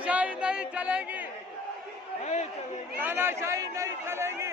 तानाशाही नहीं चलेगी तानाशाही नहीं चलेगी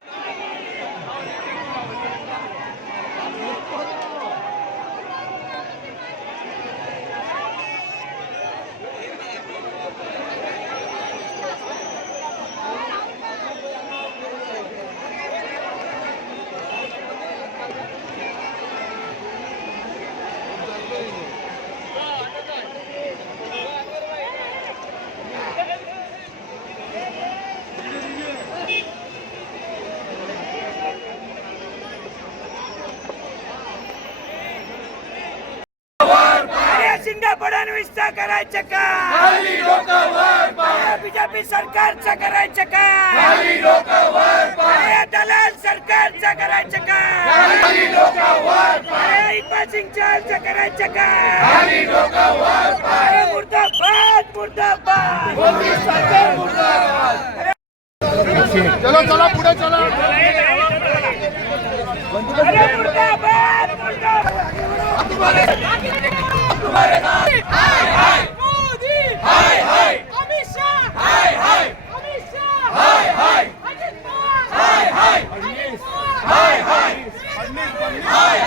शिंदे फडणवीसचा करायचं का? बीजेपी सरकारचं करायचं का? अरे दलाल सरकारचं करायचं का? अरे इकबाल सिंग चहलचं करायचं का? अरे मुर्दाबाद मुर्दाबाद. मोदी सरकार मुर्दाबाद. चला चला पुढे चला. अरे मुर्दाबाद मुर्दाबाद मोदी हाय हाय अमित शाह हाय हाय अमित शाह हाय हाय अजित पवार हाय हाय अजित पवार हाय हाय हाय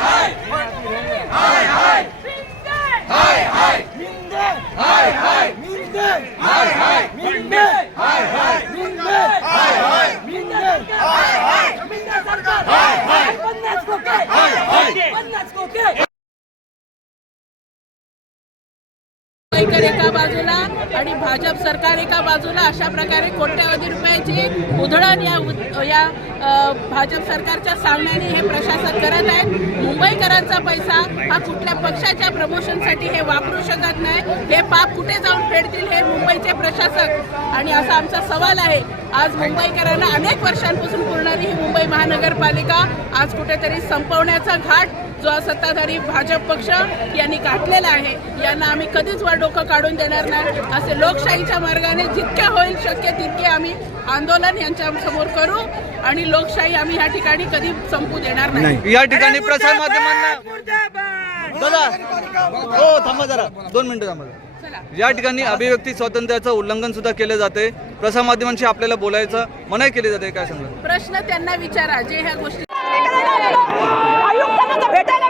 हाय हाय हाय मिंदे हाय हाय मिंदे हाय हाय मिंदे हाय हाय मिंदे हाय हाय मिंदे हाय हाय मिंदे हाय हाय मिंदे सरकार हाय हाय पन्नास कोके हाय हाय पन्नास कोके आयकर एका बाजूला आणि भाजप सरकार एका बाजूला अशा प्रकारे कोट्यवधी रुपयाची उधळण या या भाजप सरकारच्या सामन्याने हे प्रशासन करत आहेत मुंबईकरांचा पैसा हा कुठल्या पक्षाच्या प्रमोशनसाठी हे वापरू शकत नाही. हे पाप कुठे जाऊन फेडतील हे मुंबईचे प्रशासक आणि असा आमचा सवाल आहे. आज मुंबईकरांना अनेक वर्षांपासून पुरणारी ही मुंबई महानगरपालिका आज कुठेतरी संपवण्याचा घाट जो आज सत्ताधारी भाजप पक्ष यांनी गाठलेला आहे यांना आम्ही कधीच वर डोकं काढून देणार नाही. असे लोकशाहीच्या मार्गाने जितक्या होईल शक्य तितके आम्ही आंदोलन यांच्या समोर करू आणि लोकशाही आम्ही या ठिकाणी कधी संपू देणार नाही. या ठिकाणी प्रसार माध्यमांना हो थांबा जरा. दोन मिनिटं थांबा चला. या ठिकाणी अभिव्यक्ती स्वातंत्र्याचं उल्लंघन सुद्धा केलं जाते प्रसार माध्यमांशी आपल्याला बोलायचं मनाई केली जाते काय सांगा प्रश्न त्यांना विचारा जे ह्या गोष्टी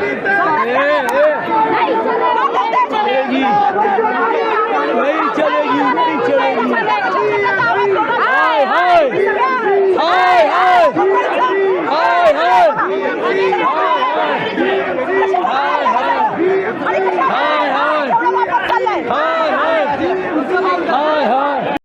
Yeah, yeah.